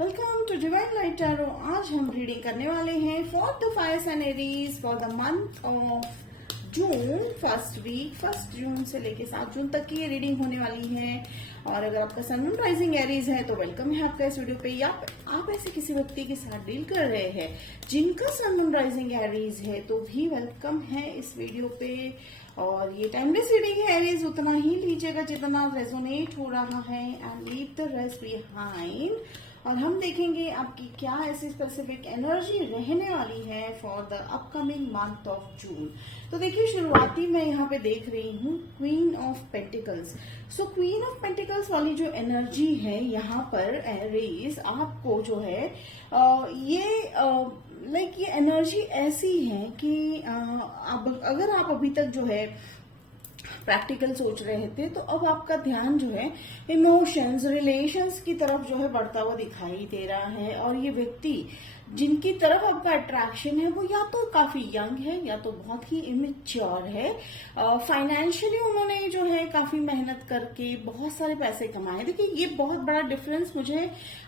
Welcome to divine light tarot. आज हम reading करने वाले हैं for the fire sign Aries for the month of June. First June से लेके 7 जून तक की ये रीडिंग होने वाली है। और अगर आपका सन मून राइजिंग एरीज है तो वेलकम है आपका इस वीडियो पे। या आप ऐसे किसी व्यक्ति के साथ डील कर रहे हैं जिनका सन मून राइजिंग एरीज है तो भी वेलकम है इस वीडियो पे। और ये टाइमलेस रीडिंग है एरीज, उतना ही लीजिएगा जितना रेजोनेट हो रहा है and leave the rest behind. और हम देखेंगे आपकी क्या ऐसी स्पेसिफिक एनर्जी रहने वाली है for the upcoming month of June. तो देखिए, शुरुआती मैं यहाँ पे देख रही हूँ queen of pentacles. So queen of pentacles वाली जो एनर्जी है यहाँ पर एरीज आपको जो है ये एनर्जी ऐसी है कि अब अगर आप अभी तक जो है प्रैक्टिकल सोच रहे थे तो अब आपका ध्यान जो है इमोशंस रिलेशंस की तरफ जो है बढ़ता हुआ दिखाई दे रहा है। और ये व्यक्ति जिनकी तरफ आपका अट्रैक्शन है वो या तो काफी यंग है या तो बहुत ही इमेच्योर है। फाइनेंशियली उन्होंने जो है काफी मेहनत करके बहुत सारे पैसे कमाए। देखिए, ये बहुत बड़ा डिफरेंस मुझे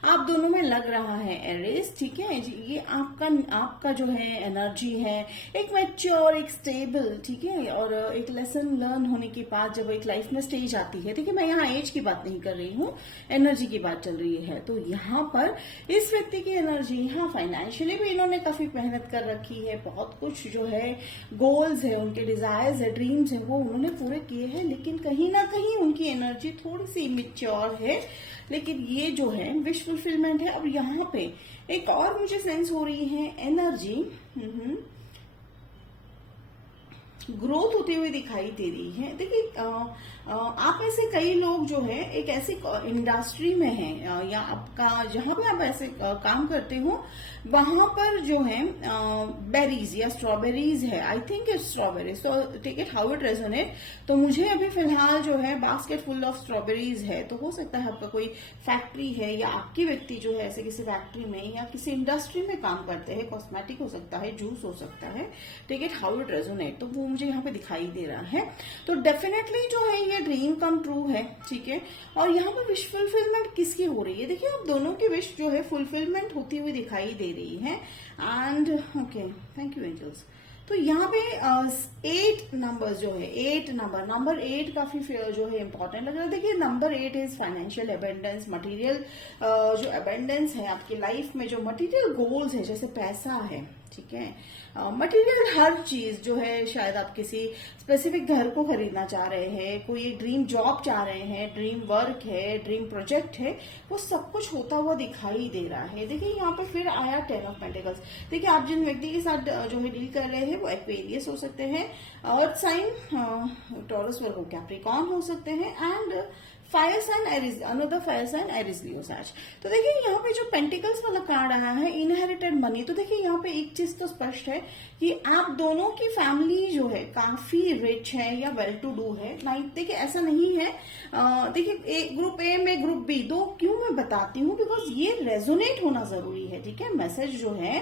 आप दोनों में लग रहा है एरीज, ठीक है। ये आपका जो है एनर्जी है एक मैच्योर, एक स्टेबल, ठीक है। और एक लेसन लर्न होने के बाद जब एक लाइफ में स्टेज आती है, देखिए मैं यहाँ एज की बात नहीं कर रही हूँ, एनर्जी की बात चल रही है। तो यहाँ पर इस व्यक्ति की एनर्जी, यहाँ फाइनेंशियली भी इन्होंने काफी मेहनत कर रखी है, बहुत कुछ जो है गोल्स है, उनके डिजायर्स है, ड्रीम्स है, वो उन्होंने पूरे किए हैं। लेकिन कहीं ना कहीं उनकी एनर्जी थोड़ी सी इमेच्योर है, लेकिन ये जो है विश फुलफिलमेंट है। अब यहाँ पे एक और मुझे सेंस हो रही है एनर्जी ग्रोथ होते हुए दिखाई दे रही है। देखिए, आप में से कई लोग जो है एक ऐसी इंडस्ट्री में हैं या आपका जहां पे आप ऐसे काम करते हो वहां पर जो है बेरीज या स्ट्रॉबेरीज है। आई थिंक इट्स स्ट्रॉबेरीज, तो take it how it resonate. तो मुझे अभी फिलहाल जो है बास्केट फुल ऑफ स्ट्रॉबेरीज है। तो हो सकता है आपका कोई फैक्ट्री है या आपकी व्यक्ति जो है ऐसे किसी फैक्ट्री में या किसी इंडस्ट्री में काम करते हैं, कॉस्मेटिक हो सकता है, जूस हो सकता है, take it how it resonate. तो वो मुझे यहाँ पे दिखाई दे रहा है। तो डेफिनेटली जो है ये ड्रीम कम ट्रू है, ठीक है। और यहाँ पे विश फुलफिलमेंट किसकी हो रही है? देखिए, आप दोनों की विश जो है फुलफिलमेंट होती हुई दिखाई दे रही है। And okay, thank you angels. तो यहाँ पे 8 नंबर जो है, 8 नंबर 8 काफी जो है इंपॉर्टेंट लग रहा है। देखिए, number 8 is financial abundance, material जो अबेंडेंस है आपकी लाइफ में, जो मटेरियल गोल्स है जैसे पैसा है, ठीक है, मटेरियल हर चीज जो है, शायद आप किसी स्पेसिफिक घर को खरीदना चाह रहे हैं, कोई ड्रीम जॉब चाह रहे हैं, ड्रीम वर्क है, ड्रीम प्रोजेक्ट है, वो सब कुछ होता हुआ दिखाई दे रहा है। देखिए, यहाँ पे फिर आया 10 ऑफ पेंटिकल्स। देखिए, आप जिन व्यक्ति के साथ जो है डील कर रहे हैं वो एक्वेरियस हो सकते हैं, earth sign Taurus Virgo Capricorn हो सकते हैं, and fire sign Aries, another fire sign Aries Leo Sag. तो देखिए, यहाँ पे जो पेंटिकल्स वाला कार्ड आया है इनहेरिटेड मनी। तो देखिए, यहाँ पे एक चीज तो स्पष्ट है कि आप दोनों की फैमिली जो है काफी रिच है या वेल टू डू है। नहीं, देखिए ऐसा नहीं है। देखिए, ग्रुप ए में ग्रुप बी, दो क्यों मैं बताती हूँ, बिकॉज ये रेजोनेट होना जरूरी है, ठीक है। मैसेज जो है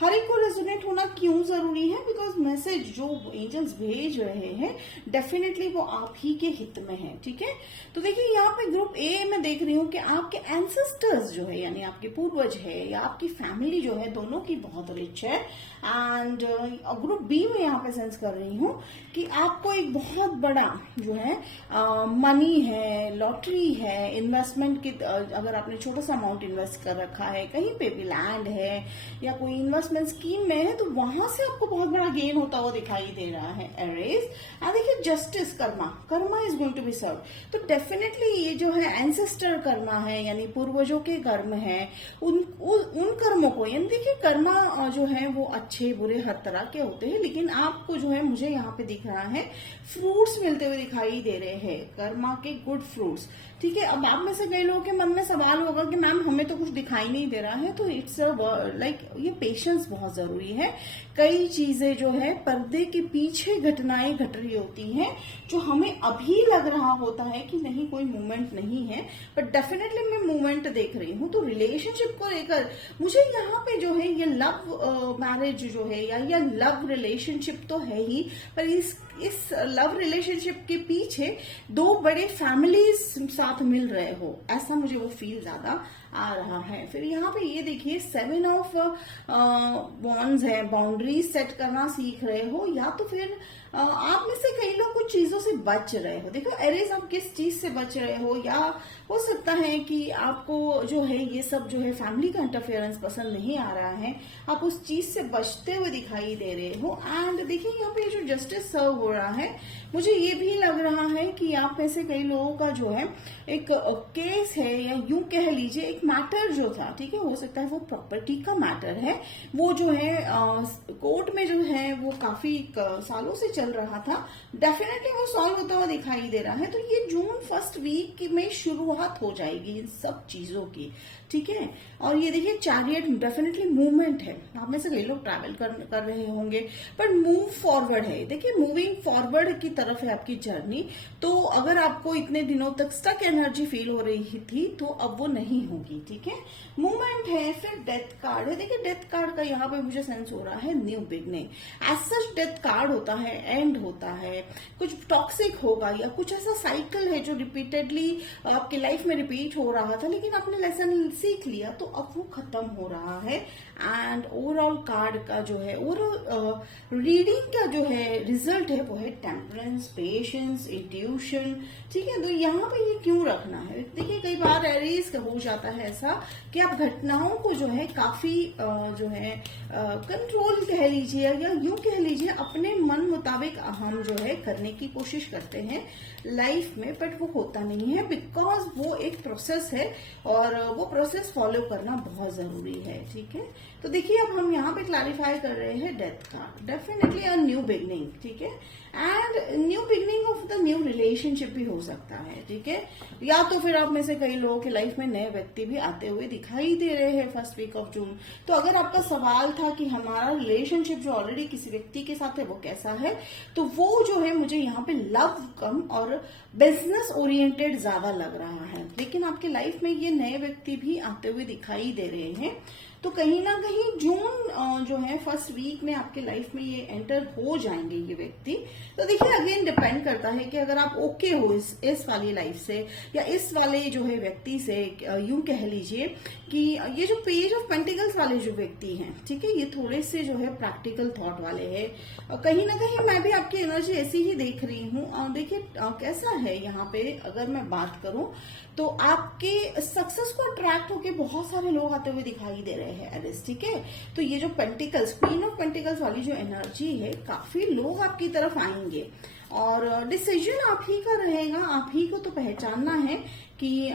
हर एक को रेजोनेट होना क्यों जरूरी है? बिकॉज मैसेज जो एंजल्स भेज रहे हैं डेफिनेटली वो आप ही के हित में है, ठीक है। तो देखिए, यहाँ पे ग्रुप ए में देख रही हूँ कि आपके एंसेस्टर्स जो है यानी आपके पूर्वज है या आपकी फैमिली जो है दोनों की बहुत रिच है। एंड ग्रुप बी में यहाँ पे सेंस कर रही हूँ कि आपको एक बहुत बड़ा जो है मनी है, लॉटरी है, इन्वेस्टमेंट की, अगर आपने छोटा सा अमाउंट इन्वेस्ट कर रखा है, कहीं पे भी लैंड है या कोई इन्वेस्टमेंट स्कीम में है, तो वहां से आपको बहुत बड़ा गेन होता हुआ दिखाई दे रहा है एरीज। एंड देखिए, justice karma is going to be serve. तो डेफिनेटली ये जो है एंसेस्टर कर्मा है यानी पूर्वजों के कर्म है, उन कर्मों को, यानी देखिए कर्मा जो है वो अच्छे बुरे हर तरह के होते हैं, लेकिन आपको जो है मुझे यहाँ पे दिख रहा है फ्रूट्स मिलते हुए दिखाई दे रहे हैं, कर्मा के गुड फ्रूट्स, ठीक है। अब आप में से कई लोगों के मन में सवाल होगा कि मैम हमें तो कुछ दिखाई नहीं दे रहा है। तो इट्स लाइक ये पेशेंस बहुत जरूरी है। कई चीजें जो है पर्दे के पीछे घटनाएं घट रही होती हैं जो हमें अभी लग रहा होता है कि नहीं कोई मूवमेंट नहीं है, बट डेफिनेटली मैं मूवमेंट देख रही हूँ। तो रिलेशनशिप को लेकर मुझे यहाँ पे जो है ये लव मैरिज जो है या लव रिलेशनशिप तो है ही, पर इस लव रिलेशनशिप के पीछे दो बड़े फैमिलीज साथ मिल रहे हो, ऐसा मुझे वो फील ज्यादा आ रहा है। फिर यहाँ पे ये देखिए 7 ऑफ वॉन्ड्स है, बाउंड्रीज सेट करना सीख रहे हो, या तो फिर आप में से कई लोग कुछ चीजों से बच रहे हो। देखो एरीज, आप किस चीज से बच रहे हो, या हो सकता है कि आपको जो है ये सब जो है फैमिली का इंटरफेरेंस पसंद नहीं आ रहा है, आप उस चीज से बचते हुए दिखाई दे रहे हो। एंड देखिए यहाँ पे जो जस्टिस सर्व हो रहा है, मुझे ये भी लग रहा है कि आप में से कई लोगों का जो है एक केस है, या यूं कह लीजिए एक मैटर जो था, ठीक है, हो सकता है वो प्रॉपर्टी का मैटर है, वो जो है कोर्ट में जो है वो काफी सालों से चल रहा था, डेफिनेटली वो सॉल्व होता हुआ दिखाई दे रहा है। तो ये जून फर्स्ट वीक में शुरुआत हो जाएगी इन सब चीजों की, ठीक है। और ये देखिए चैरियट, डेफिनेटली मूवमेंट है, आप में से कई लोग ट्रैवल कर रहे होंगे, पर मूव फॉरवर्ड है। देखिए मूविंग फॉरवर्ड की तरफ है आपकी जर्नी। तो अगर आपको इतने दिनों तक स्टक एनर्जी फील हो रही थी तो अब वो नहीं होगी, ठीक है। मूवमेंट है। फिर डेथ कार्ड है, देखिए डेथ कार्ड का यहाँ पे मुझे सेंस हो रहा है new beginning. As such death card होता है, एंड होता है, कुछ टॉक्सिक होगा या कुछ ऐसा साइकिल है जो रिपीटेडली आपकी लाइफ में रिपीट हो रहा था, लेकिन आपने लेसन सीख लिया तो अब वो खत्म हो रहा है। एंड ओवरऑल कार्ड का जो है, ओवरऑल रीडिंग का जो है रिजल्ट है वो है टेम्परेंस, पेशेंस, इंट्यूशन, ठीक है। तो यहाँ पे ये क्यों रखना है, देखिए कई बार एरीज हो जाता है ऐसा कि आप घटनाओं को जो है काफी जो है कंट्रोल कह लीजिए या यूं कह लीजिए अपने मन मुताबिक हम जो है करने की कोशिश करते हैं लाइफ में, बट वो होता नहीं है, बिकॉज वो एक प्रोसेस है और वो प्रोसेस फॉलो करना बहुत जरूरी है, ठीक है। तो देखिए अब हम यहाँ पे क्लैरिफाई कर रहे हैं डेथ का, डेफिनेटली अ न्यू बिगनिंग, ठीक है। And new beginning of the new relationship भी हो सकता है, ठीक है। या तो फिर आप में से कई लोगों की लाइफ में नए व्यक्ति भी आते हुए दिखाई दे रहे हैं फर्स्ट वीक ऑफ जून। तो अगर आपका सवाल था कि हमारा रिलेशनशिप जो ऑलरेडी किसी व्यक्ति के साथ है वो कैसा है, तो वो जो है मुझे यहाँ पे लव कम और बिजनेस ओरिएंटेड ज्यादा लग रहा है, लेकिन आपके लाइफ में ये नए व्यक्ति भी आते हुए दिखाई दे रहे हैं। तो कहीं ना कहीं जून जो है फर्स्ट वीक में आपके लाइफ में ये एंटर हो जाएंगे ये व्यक्ति। तो देखिए अगेन डिपेंड करता है कि अगर आप ओके हो इस वाली लाइफ से या इस वाले जो है व्यक्ति से, यूं कह लीजिए कि ये जो पेज ऑफ पेंटिकल्स वाले जो व्यक्ति हैं, ठीक है, ये थोड़े से जो है प्रैक्टिकल थॉट वाले हैं। कहीं ना कहीं मैं भी आपकी एनर्जी ऐसी ही देख रही हूँ। देखिए कैसा है यहाँ पे, अगर मैं बात करूं तो आपके सक्सेस को अट्रैक्ट होके बहुत सारे लोग आते हुए दिखाई दे रहे हैं एरिस, ठीक है। तो ये जो पेंटिकल्स, क्वीन ऑफ पेंटिकल्स वाली जो एनर्जी है, काफी लोग आपकी तरफ आएंगे और डिसीजन आप ही का रहेगा। आप ही को तो पहचानना है कि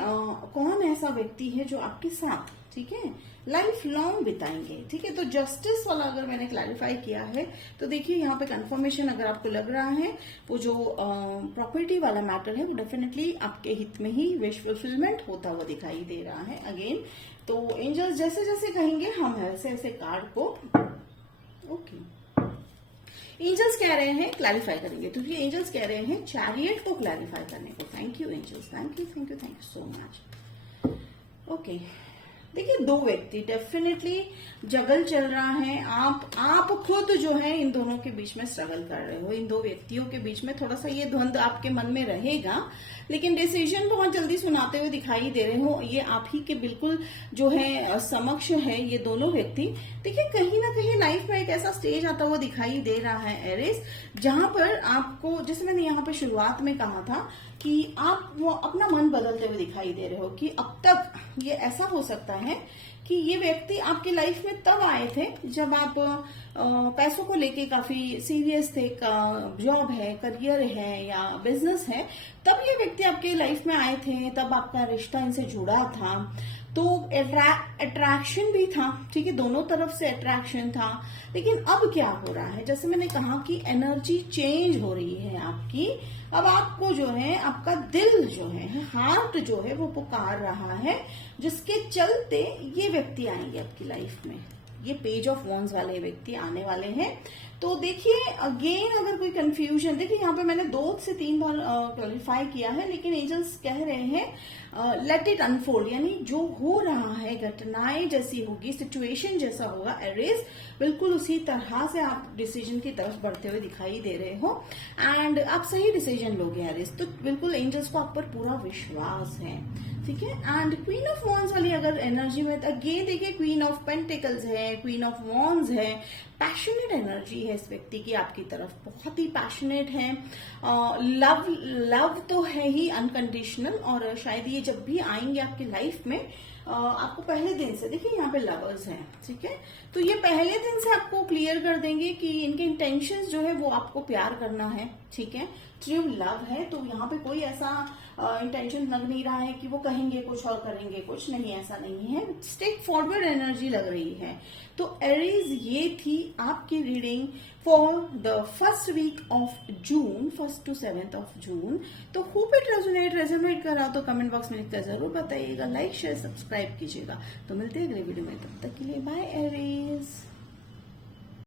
कौन ऐसा व्यक्ति है जो आपके साथ, ठीक है, लाइफ लॉन्ग बिताएंगे, ठीक है। तो जस्टिस वाला अगर मैंने क्लैरिफाई किया है तो देखिए यहाँ पे कंफर्मेशन अगर आपको लग रहा है वो जो प्रॉपर्टी वाला मैटर है वो डेफिनेटली आपके हित में ही विश फुलफिलमेंट होता हुआ दिखाई दे रहा है अगेन। तो एंजल्स जैसे जैसे कहेंगे हम वैसे ऐसे कार्ड को ओके एंजल्स कह रहे हैं क्लैरिफाई करेंगे। तो ये एंजल्स कह रहे हैं चैरियट को क्लैरिफाई करने को। Thank you angels, thank you thank you thank you so much. Okay देखिए दो व्यक्ति डेफिनेटली जगल चल रहा है। आप खुद जो है इन दोनों के बीच में स्ट्रगल कर रहे हो। इन दो व्यक्तियों के बीच में थोड़ा सा ये द्वंद्व आपके मन में रहेगा, लेकिन डिसीजन बहुत जल्दी सुनाते हुए दिखाई दे रहे हो। ये आप ही के बिल्कुल जो है समक्ष है ये दोनों व्यक्ति। देखिए कहीं ना कहीं लाइफ में एक ऐसा स्टेज आता हुआ दिखाई दे रहा है एरिस, जहां पर आपको, जैसे मैंने यहाँ पे शुरुआत में कहा था कि आप वो अपना मन बदलते हुए दिखाई दे रहे हो कि अब तक ये ऐसा हो सकता है कि ये व्यक्ति आपकी लाइफ में तब आए थे जब आप पैसों को लेके काफी सीरियस थे, जॉब है, करियर है या बिजनेस है, तब ये व्यक्ति आपके लाइफ में आए थे, तब आपका रिश्ता इनसे जुड़ा था। तो अट्रैक्शन भी था, ठीक है, दोनों तरफ से अट्रैक्शन था। लेकिन अब क्या हो रहा है, जैसे मैंने कहा कि एनर्जी चेंज हो रही है आपकी। अब आपको जो है आपका दिल जो है, हार्ट जो है वो पुकार रहा है, जिसके चलते ये व्यक्ति आएंगे आपकी लाइफ में। ये पेज ऑफ वॉन्ड्स वाले व्यक्ति आने वाले हैं। तो देखिए अगेन अगर कोई कंफ्यूजन, देखिए यहाँ पे मैंने 2 से 3 बार क्वालिफाई किया है, लेकिन एंजल्स कह रहे हैं लेट इट अनफोल्ड, यानी जो हो रहा है घटनाएं जैसी होगी, सिचुएशन जैसा होगा एरीज, बिल्कुल उसी तरह से आप डिसीजन की तरफ बढ़ते हुए दिखाई दे रहे हो एंड आप सही डिसीजन लोगे एरीज। तो बिल्कुल एंजल्स को आप पर पूरा विश्वास है, ठीक है। एंड क्वीन ऑफ वॉन्ड्स वाली अगर एनर्जी में अगेन देखिए, क्वीन ऑफ पेंटिकल्स है, क्वीन ऑफ वॉन्ड्स है, पैशनेट एनर्जी है इस व्यक्ति की आपकी तरफ, बहुत ही पैशनेट है। लव तो है ही अनकंडीशनल, और शायद ये जब भी आएंगे आपकी लाइफ में आपको पहले दिन से, देखिए यहाँ पे लवर्स हैं, ठीक है, तो ये पहले दिन से आपको क्लियर कर देंगे कि इनके इंटेंशंस जो है वो आपको प्यार करना है, ठीक है। ट्रू लव है, तो यहाँ पे कोई ऐसा इंटेंशन लग नहीं रहा है कि वो कहेंगे कुछ और करेंगे कुछ, नहीं, ऐसा नहीं है। स्टेक फॉरवर्ड एनर्जी लग रही है। तो एरीज, ये थी आपकी reading for the first week of June, 1 to 7 of June. तो होप इट रेजोनेट करा तो कमेंट बॉक्स में लिखकर जरूर बताइएगा, लाइक शेयर सब्सक्राइब कीजिएगा। तो मिलते हैं अगले वीडियो में, तब तक के लिए बाय एरीज।